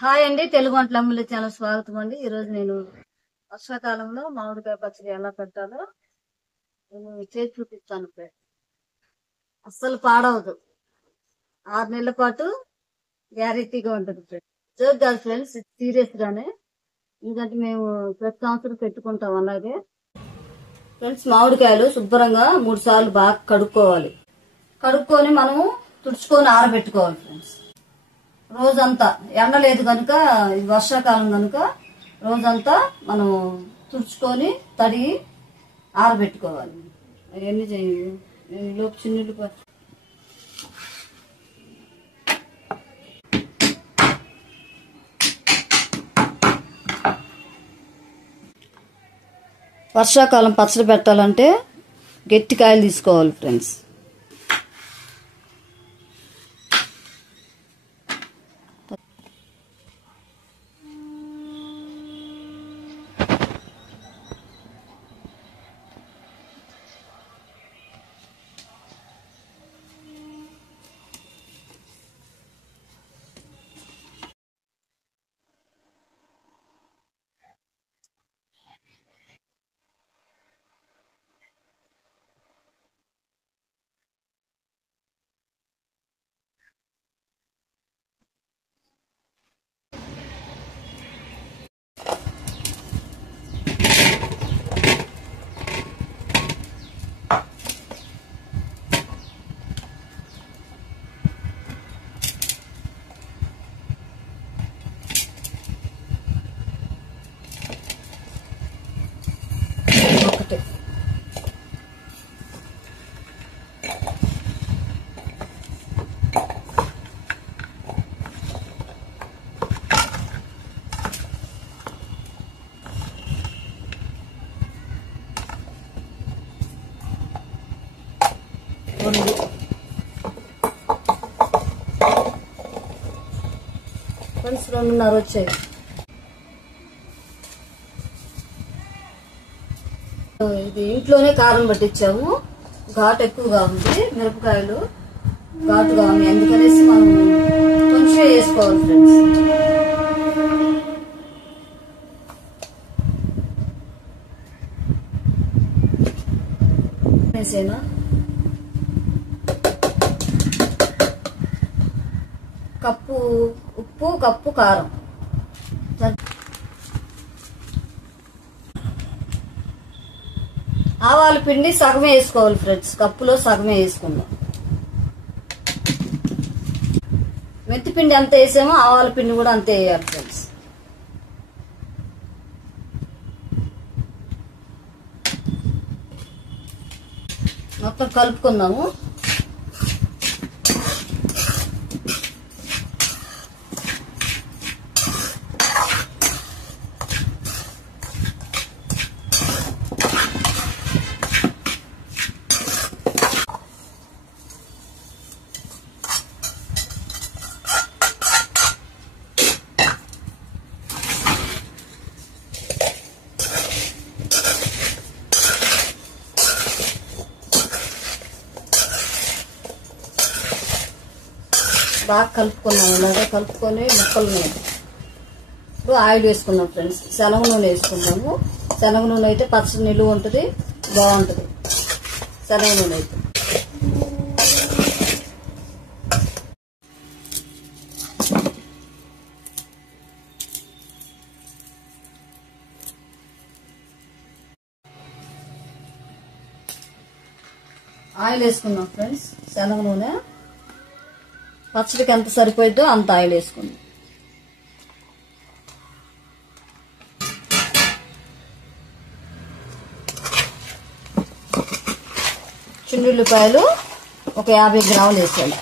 Hi అండి, తెలుగు వంటల అమ్ముల ఛానల్ స్వాగతం అండి. ఈరోజు నేను వర్షాకాలంలో మామిడికాయ పచ్చడి ఎలా పెట్టాలో నేను చేసి చూపిస్తాను. అస్సలు పాడవదు, 6 నెలల పాటు గ్యారెంటీగా ఉంటుంది ఫ్రెండ్స్. జోక్ కాదు ఫ్రెండ్స్, సీరియస్ గానే, ఎందుకంటే మేము ప్రతి సంవత్సరం పెట్టుకుంటాం. అలాగే ఫ్రెండ్స్, మామిడికాయలు శుభ్రంగా 3 సార్లు బాగా కడుక్కోవాలి. కడుక్కొని మనము తుడుచుకొని ఆరబెట్టుకోవాలి ఫ్రెండ్స్. రోజంతా ఎండ లేదు కనుక, ఇది వర్షాకాలం కనుక రోజంతా మనం తుడుచుకొని తడిగి ఆరబెట్టుకోవాలి. అవన్నీ చేయండి. లోపు చిన్నీళ్ళు వర్షాకాలం పచ్చడి పెట్టాలంటే గట్టి కాయలు తీసుకోవాలి ఫ్రెండ్స్. ఫ్రెండ్స్ 2:30 వచ్చాయి. ఇది ఇంట్లోనే కారం పట్టించాము. ఘాటు ఎక్కువగా ఉంది, మిరపకాయలు ఘాటుగా ఉన్నాయి, అందుకనేసి మనం కొంచెం వేసుకోవాలి ఫ్రెండ్స్. వేసేనా కప్పు ఉప్పు, కప్పు కారం. ఆవాల పిండి సగమే వేసుకోవాలి ఫ్రెండ్స్, కప్పులో సగమే వేసుకుందాం. మెంతి పిండి ఎంత వేసామో ఆవాల పిండి కూడా అంతే వేయాలి ఫ్రెండ్స్. మొత్తం కలుపుకుందాము. బాగా కలుపుకున్నాం. ఇలాగే కలుపుకొని ముక్కలు ఇప్పుడు ఆయిల్ వేసుకున్నాం ఫ్రెండ్స్. శనగ నూనె వేసుకున్నాము. శనగ నూనె అయితే పచ్చడి నిలువ ఉంటుంది, బాగుంటుంది. శనగ నూనె అయితే ఆయిల్ వేసుకున్నాం ఫ్రెండ్స్. శనగ నూనె పచ్చడికి ఎంత సరిపోయిద్దో అంత ఆయిల్ వేసుకుందాం. చిన్నుల్లిపాయలు ఒక 50 గ్రాములు వేసేయాలి.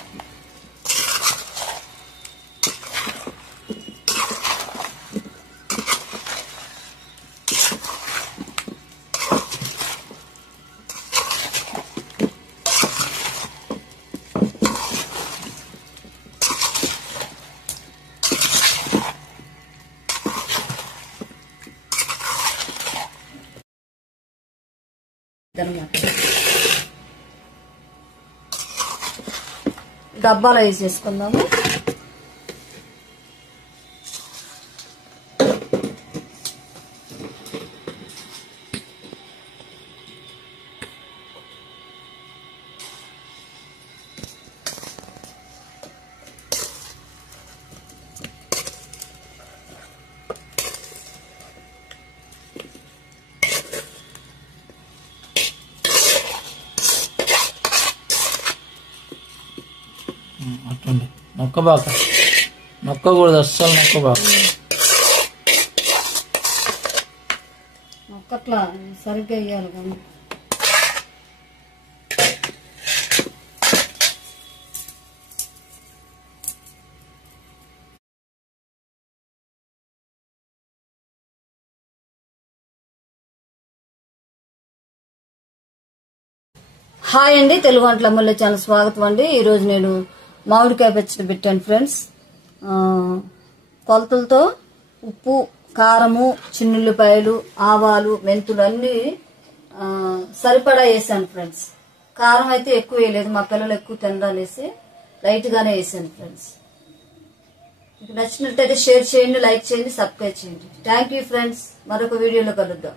డబ్బాలో వేసేసుకుందాము. నొక్కబాక, నొక్కకూడదు అస్సలు, నొక్కబాక. ఒక్కట్లా సరిగ్గా వేయాలి కానీ. హాయ్ అండి, తెలుగు వంటల అమ్మలో చాలా స్వాగతం అండి. ఈరోజు నేను మామిడికాయ పచ్చడి పెట్టాను ఫ్రెండ్స్. కొలతలతో ఉప్పు, కారము, చిన్నుల్లిపాయలు, ఆవాలు, మెంతులు అన్నీ సరిపడా వేసాను ఫ్రెండ్స్. కారం అయితే ఎక్కువ వేయలేదు, మా పిల్లలు ఎక్కువ తినడాలేసి లైట్ గానే వేసాను ఫ్రెండ్స్. మీకు నచ్చినట్టయితే షేర్ చేయండి, లైక్ చేయండి, సబ్స్క్రైబ్ చేయండి. Thank you friends. మరొక వీడియోలో కలుద్దాం.